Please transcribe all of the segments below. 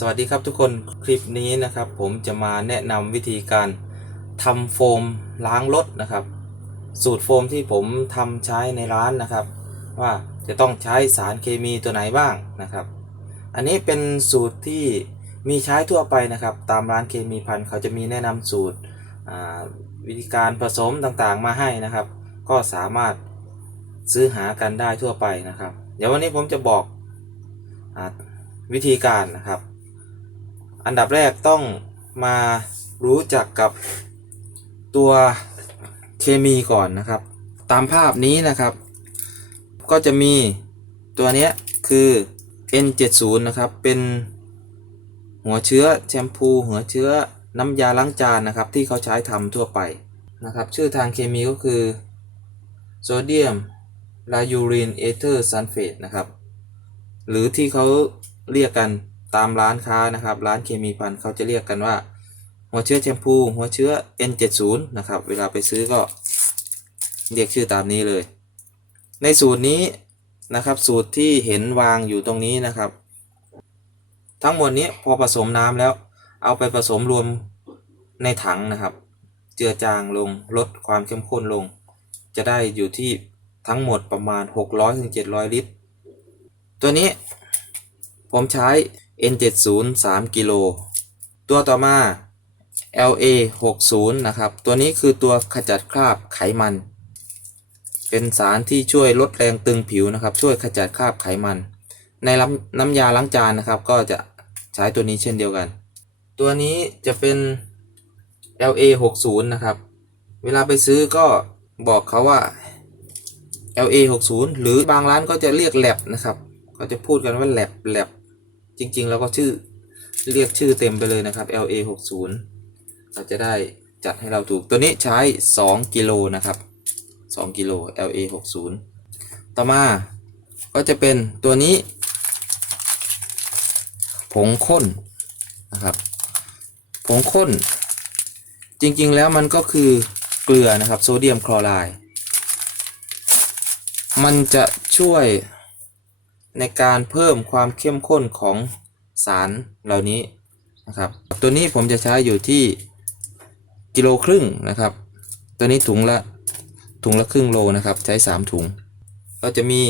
สวัสดีครับทุกคนคลิปนี้นะครับผมจะมาแนะนำวิธีการทำโฟมล้างรถนะครับ สูตรโฟมที่ผมทำใช้ในร้านนะครับ ว่าจะต้องใช้สารเคมีตัวไหนบ้างนะครับ อันนี้เป็นสูตรที่มีใช้ทั่วไปนะครับ ตามร้านเคมีพันเขาจะมีแนะนำสูตรวิธีการผสมต่างๆมาให้นะครับ ก็สามารถซื้อหากันได้ทั่วไปนะครับ เดี๋ยววันนี้ผมจะบอกอวิธีการนะครับ อันดับแรกต้องมารู้จักกับตัวเคมีก่อนนะครับ ตามภาพนี้นะครับ ก็จะมีตัวนี้คือ N70 นะครับ เป็นหัวเชื้อแชมพู หัวเชื้อน้ำยาล้างจานนะครับ ที่เขาใช้ทำทั่วไปนะครับ ชื่อทางเคมีก็คือโซเดียมไลยูรินเอเทอร์ซัลเฟตนะครับ หรือที่เขาเรียกกัน ตามร้านค้านะครับ ร้านเคมีพันเขาจะเรียกกันว่า หัวเชื้อแชมพู หัวเชื้อ N70 นะครับ เวลาไปซื้อก็เรียกชื่อตามนี้เลย ในสูตรนี้นะครับสูตรที่เห็นวางอยู่ตรงนี้นะครับ ทั้งหมดนี้พอผสมน้ำแล้ว เอาไปผสมรวมในถังนะครับ เจือจางลงลดความเข้มข้นลง จะได้อยู่ที่ทั้งหมดประมาณ 600-700 ลิตร ตัวนี้ผมใช้ N70 3กิโลตัวต่อมา LA 60 นะครับ ตัวนี้คือตัวขจัดคราบไขมัน เป็นสารที่ช่วยลดแรงตึงผิวนะครับ ช่วยขจัดคราบไขมัน ในน้ำยาล้างจานนะครับ ก็จะใช้ตัวนี้เช่นเดียวกัน ตัวนี้จะเป็น LA 60 นะครับ เวลาไปซื้อก็บอกเขาว่า LA 60 หรือบางร้านก็จะเรียกแลบนะครับ ก็จะพูดกันว่าแลบแลบ จริง ๆ แล้วก็ชื่อเรียกชื่อเต็มไปเลยนะครับ LA 60เราจะได้จัดให้เราถูกตัวนี้ใช้ 2 กิโลนะครับ 2 กิโล LA 60ต่อมาก็จะเป็นตัวนี้ ผงข้นนะครับ ผงข้น จริง ๆ แล้วมันก็คือเกลือนะครับ โซเดียมคลอไรด์มันจะช่วย ในการเพิ่มความเข้มข้นของสารเหล่านี้นะครับ ตัวนี้ผมจะใช้อยู่ที่กิโลครึ่งนะครับ ตัวนี้ถุงละถุงละครึ่งโลนะครับ ใช้ 3 ถุง ก็จะมี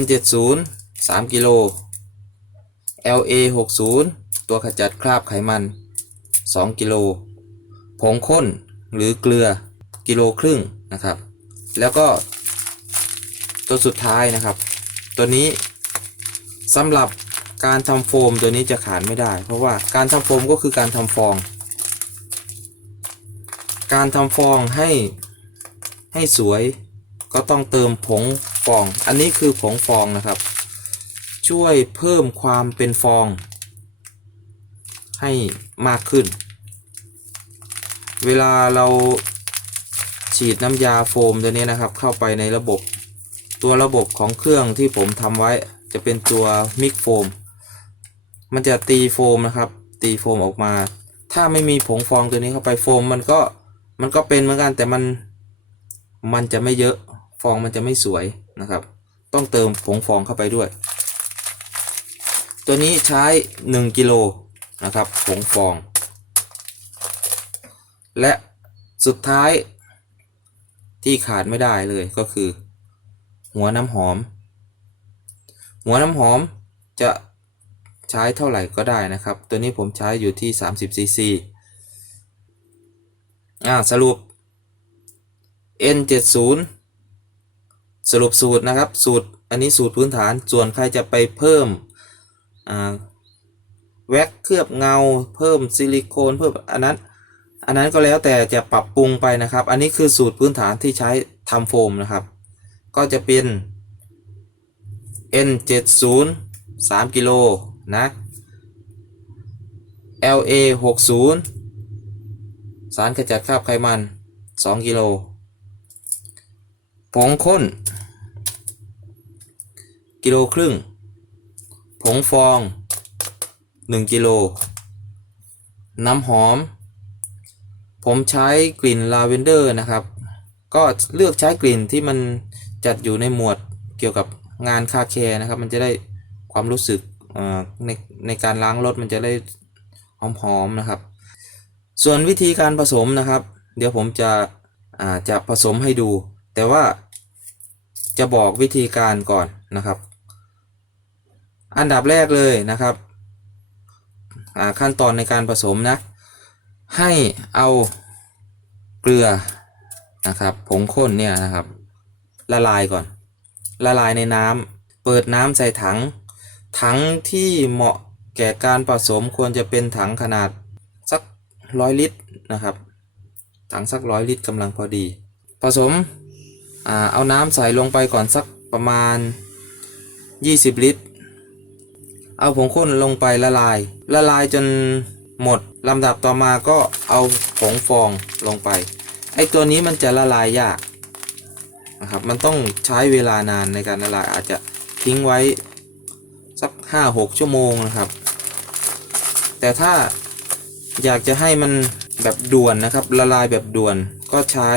N70 3กิโล LA 60 ตัวขจัดคราบไขมัน 2 กิโล ผงข้นหรือเกลือกิโลครึ่งนะครับ แล้วก็ตัวสุดท้ายนะครับ ตัวนี้สำหรับการทำโฟมตัวนี้จะขาดไม่ได้ เพราะว่าการทำโฟมก็คือการทำฟอง การทำฟองให้ให้สวยก็ต้องเติมผงฟอง อันนี้คือผงฟองนะครับ ช่วยเพิ่มความเป็นฟอง ให้มากขึ้น เวลาเราฉีดน้ำยาโฟมตัวนี้นะครับ เข้าไปในระบบ ตัวระบบของเครื่องที่ผมทำไว้จะเป็นตัวมิกโฟม มันจะตีโฟมนะครับ ตีโฟมออกมา ถ้าไม่มีผงฟองตัวนี้เข้าไปโฟมมันก็มันก็เป็นเหมือนกันแต่มันมันจะไม่เยอะฟองมันจะไม่สวยนะครับ ต้องเติมผงฟองเข้าไปด้วย ตัวนี้ใช้ 1กิโลนะครับผงฟอง และสุดท้ายที่ขาดไม่ได้เลยก็คือ หัวน้ำหอม หัวน้ำหอมจะใช้เท่าไหร่ก็ได้นะครับ ตัวนี้ผมใช้อยู่ที่ 30ซีซีอ่าสรุป N70 สรุปสูตรนะครับ สูตรอันนี้สูตรพื้นฐานส่วนใครจะไปเพิ่มอ่าแว็กเคลือบเงา เพิ่มซิลิโคนเพิ่มอันนั้น อันนั้นก็แล้วแต่จะปรับปรุงไปนะครับ อันนี้คือสูตรพื้นฐานที่ใช้ทำโฟมนะครับ ก็จะเป็น N70 3กิโลนะ LA 60 สารขจัดคราบไขมัน 2 กิโล ผงข้น กิโลครึ่ง ผงฟอง 1 กิโล น้ำหอม ผมใช้กลิ่นลาเวนเดอร์นะครับ ก็เลือกใช้กลิ่นที่มัน จัดอยู่ในหมวดเกี่ยวกับงานคาแคร์นะครับ มันจะได้ความรู้สึกในในการล้างรถมันจะได้หอมๆนะครับ ส่วนวิธีการผสมนะครับ เดี๋ยวผมจะจะผสมให้ดู แต่ว่าจะบอกวิธีการก่อนนะครับ อันดับแรกเลยนะครับขั้นตอนในการผสมนะให้เอาเกลือนะครับผงข้นเนี่ยนะครับ ละลายก่อน ละลายในน้ำเปิดน้ำใส่ถัง ถังที่เหมาะแก่การผสมควรจะเป็นถังขนาดสักร้อยลิตรนะครับ ถังสักร้อยลิตรกำลังพอดี ผสมอเอาน้ำใส่ลงไปก่อนสักประมาณ 20 ลิตร เอาผงข้นลงไปละลาย ละลายจนหมดลำดับต่อมาก็เอาผงฟองลงไป ไอตัวนี้มันจะละลายยาก นะครับ มันต้องใช้เวลานานในการละลายอาจจะทิ้งไว้สัก 5-6 ชั่วโมงนะครับ แต่ถ้าอยากจะให้มันแบบด่วนนะครับ ละลายแบบด่วนก็ใช้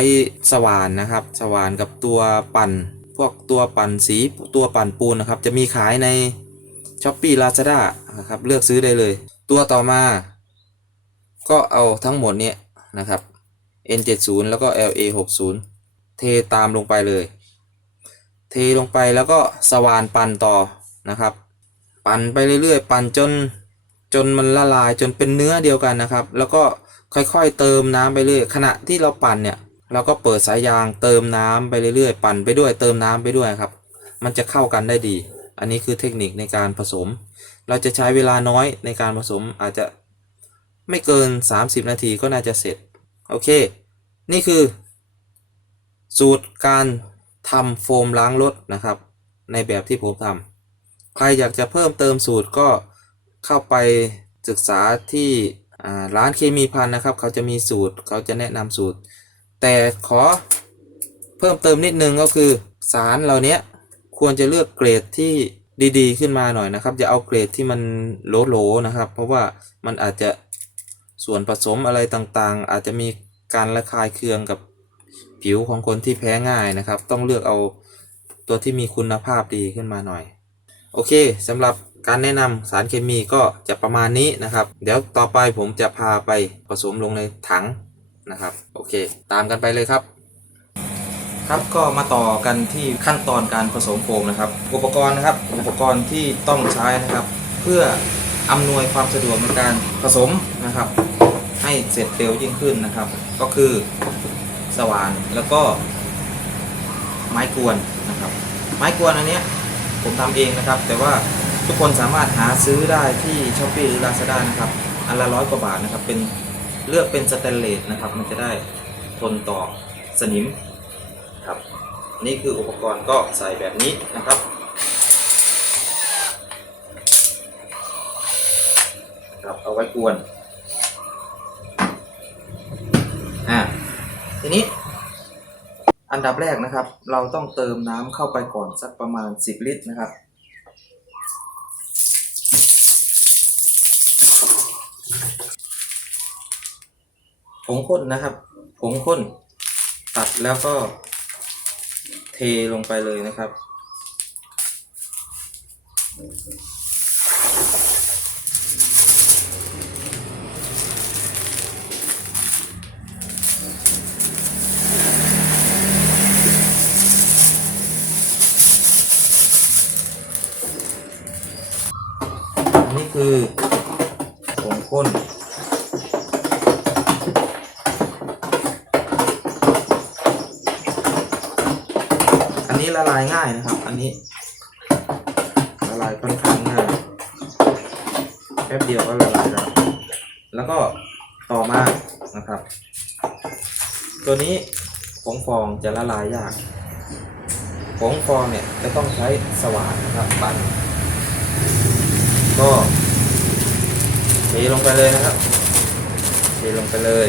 สว่านนะครับ สว่านกับตัวปั่น พวกตัวปั่นสีตัวปั่นปูนนะครับ จะมีขายใน s h อ p e e Lazada นะครับ เลือกซื้อได้เลย ตัวต่อมา ก็เอาทั้งหมดเนี้ยนะครับ N70 แล้วก็ LA60 เทตามลงไปเลย เทลงไปแล้วก็สว่านปั่นต่อนะครับ ปั่นไปเรื่อยๆ ปั่นจนจนมันละลายจนเป็นเนื้อเดียวกันนะครับ แล้วก็ค่อยๆเติมน้ำไปเรื่อยขณะที่เราปั่นเนี่ยเราก็เปิดสายยางเติมน้ำไปเรื่อยๆ ปั่นไปด้วยเติมน้ำไปด้วยครับ มันจะเข้ากันได้ดี อันนี้คือเทคนิคในการผสม เราจะใช้เวลาน้อยในการผสมอาจจะไม่เกิน 30 นาทีก็น่าจะเสร็จ โอเค นี่คือ สูตรการทำโฟมล้างรถนะครับ ในแบบที่ผมทำใครอยากจะเพิ่มเติมสูตรก็เข้าไปศึกษาที่ร้านเคมีพันนะครับ เขาจะมีสูตรเขาจะแนะนำสูตร แต่ขอเพิ่มเติมนิดนึงก็คือสารเหล่านี้ควรจะเลือกเกรดที่ดีๆ ขึ้นมาหน่อยนะครับอย่าเอาเกรดที่มันโหลๆนะครับ เพราะว่ามันอาจจะส่วนผสมอะไรต่างๆ อาจจะมีการระคายเคืองกับ ผิวของคนที่แพ้ง่ายนะครับ ต้องเลือกเอาตัวที่มีคุณภาพดีขึ้นมาหน่อย โอเคสำหรับการแนะนำสารเคมีก็จะประมาณนี้นะครับ เดี๋ยวต่อไปผมจะพาไปผสมลงในถังนะครับ โอเค ตามกันไปเลยครับ ครับก็มาต่อกันที่ขั้นตอนการผสมโฟมนะครับ อุปกรณ์นะครับ อุปกรณ์ที่ต้องใช้นะครับ เพื่ออำนวยความสะดวกในการผสมนะครับ ให้เสร็จเร็วยิ่งขึ้นนะครับ ก็คือ สว่านแล้วก็ไม้กวนนะครับ ไม้กวนอันเนี้ยผมทำเองนะครับ แต่ว่าทุกคนสามารถหาซื้อได้ที่ช้อปปี้หรือ Lazada นะครับ อันละร้อยกว่าบาทนะครับ เป็นเลือกเป็นสแตนเลสนะครับ มันจะได้ทนต่อสนิมครับ นี่คืออุปกรณ์ก็ใส่แบบนี้นะครับครับเอาไว้กวนอ่า ทีนี้ อันดับแรกนะครับ เราต้องเติมน้ำเข้าไปก่อนสักประมาณ 10 ลิตรนะครับผงข้นนะครับผงข้นตัดแล้วก็เทลงไปเลยนะครับ อันนี้คือผงข้น อันนี้ละลายง่ายนะครับ อันนี้ ละลายค่อนข้างง่ายแป๊บเดียวก็ละลายแล้วแล้วก็ต่อมานะครับ ตัวนี้ผงฟองจะละลายยากผงฟองเนี่ยจะต้องใช้สว่านนะครับปั่นก็เทลงไปเลยนะครับเทลงไปเลย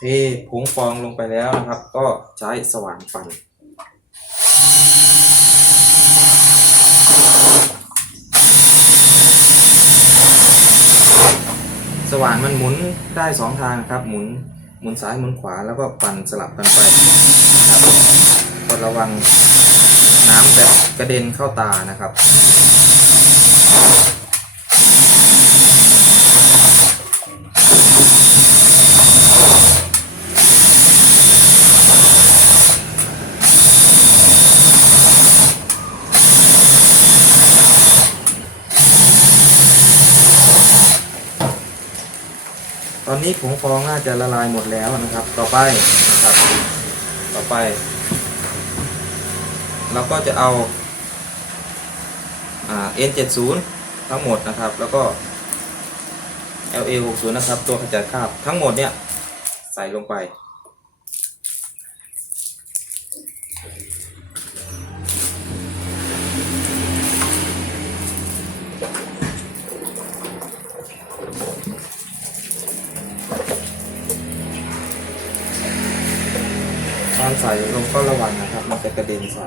เทผงฟองลงไปแล้วนะครับ ก็ใช้สว่านฟัน สว่านมันหมุนได้สองทางครับ หมุนหมุนซ้ายหมุนขวาแล้วก็ปั่นสลับกันไปก็ระวังน้ำแจะกระเด็นเข้าตานะครับ อนนี้ผงฟองน่าจะละลายหมดแล้วนะครับ ต่อไปนะครับ ต่อไป เราก็จะเอาเอ็นเจ็ดศูนย์ทั้งหมดนะครับ แล้วก็ LA60 นะครับ ตัวขจัดคราบทั้งหมดเนี่ย ใส่ลงไป ใส่ลงก็ระวังนะครับ มันจะกระเด็นใส่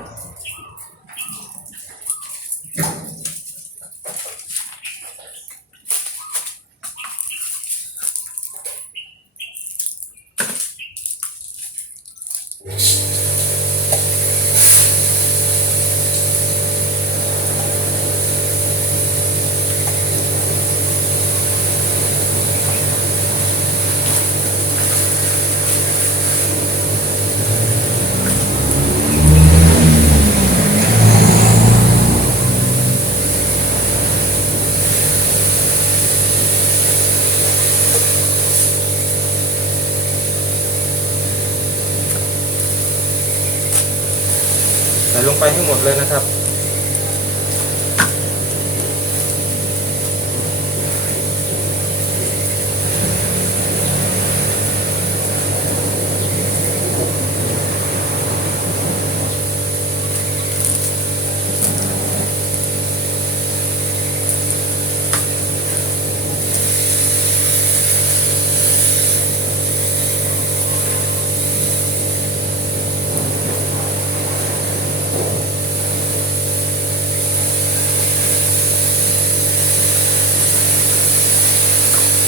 ลงไปให้หมดเลยนะครับ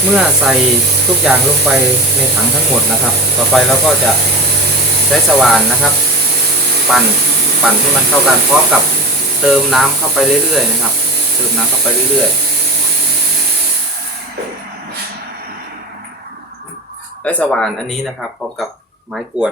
เมื่อใส่ทุกอย่างลงไปในถังทั้งหมดนะครับ ต่อไปเราก็จะใช้สว่านนะครับ ปั่นปั่นให้มันเข้ากันพร้อมกับเติมน้ำเข้าไปเรื่อยๆนะครับ เติมน้ำเข้าไปเรื่อยๆใช้สว่านอันนี้นะครับ พร้อมกับไม้กวน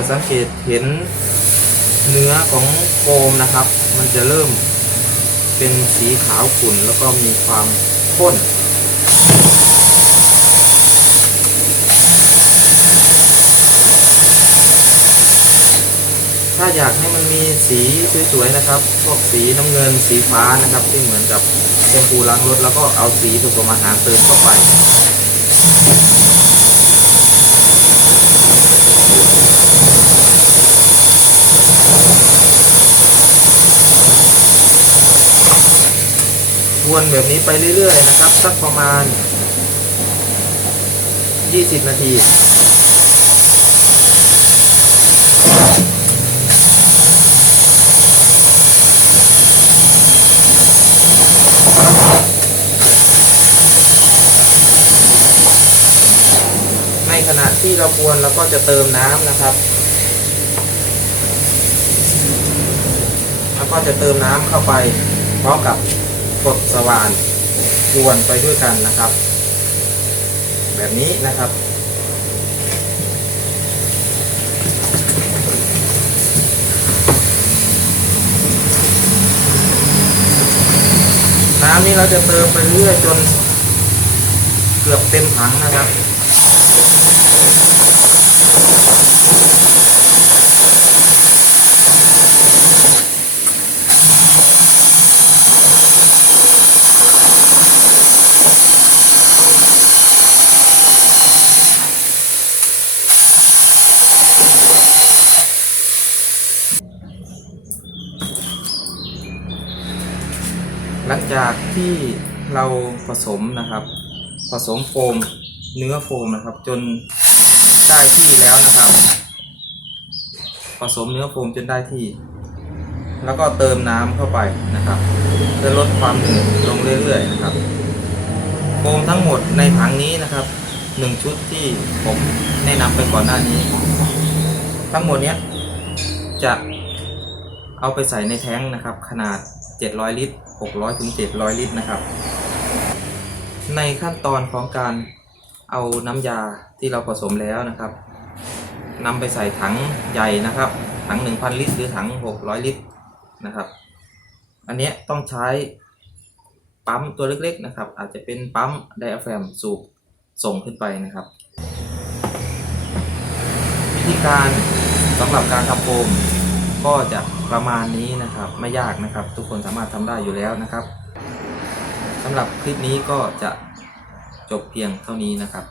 จะสังเกตเห็นเนื้อของโฟมนะครับ มันจะเริ่มเป็นสีขาวขุ่นแล้วก็มีความข้นถ้าอยากให้มันมีสีสวยๆนะครับพวกสีน้ำเงินสีฟ้านะครับ ที่เหมือนกับแชมพูล้างรถแล้วก็เอาสีผสมอาหารเติมเข้าไป วนแบบนี้ไปเรื่อย ๆ นะครับ สักประมาณ 20 นาที ในขณะที่เรากวนเราก็จะเติมน้ำนะครับแล้วก็จะเติมน้ำเข้าไปพร้อมกับ กดสว่านกวนไปด้วยกันนะครับ แบบนี้นะครับน้ำนี้เราจะเติมไปเรื่อยจนเกือบเต็มถังนะครับ จากที่เราผสมนะครับ ผสมโฟมเนื้อโฟมนะครับ จนได้ที่แล้วนะครับ ผสมเนื้อโฟมจนได้ที่ แล้วก็เติมน้ำเข้าไปนะครับเพื่อลดความหนืดลงเรื่อยๆนะครับ โฟมทั้งหมดในถังนี้นะครับหนึ่งชุดที่ผมแนะนำไปก่อนหน้านี้ ทั้งหมดเนี้ยจะเอาไปใส่ในแท้งนะครับ ขนาด 700 ลิตร 600ถึง700 ลิตรนะครับ ในขั้นตอนของการเอาน้ำยาที่เราผสมแล้วนะครับนำไปใส่ถังใหญ่นะครับ ถัง 1,000 ลิตร หรือถัง 600 ลิตรนะครับ อันเนี้ยต้องใช้ปั๊มตัวเล็กๆนะครับ อาจจะเป็นปั๊มไดอะแฟมสูบส่งขึ้นไปนะครับ วิธีการสำหรับการทำโฟมก็จะ ประมาณนี้นะครับ ไม่ยากนะครับ ทุกคนสามารถทำได้อยู่แล้วนะครับสำหรับคลิปนี้ก็จะจบเพียงเท่านี้นะครับ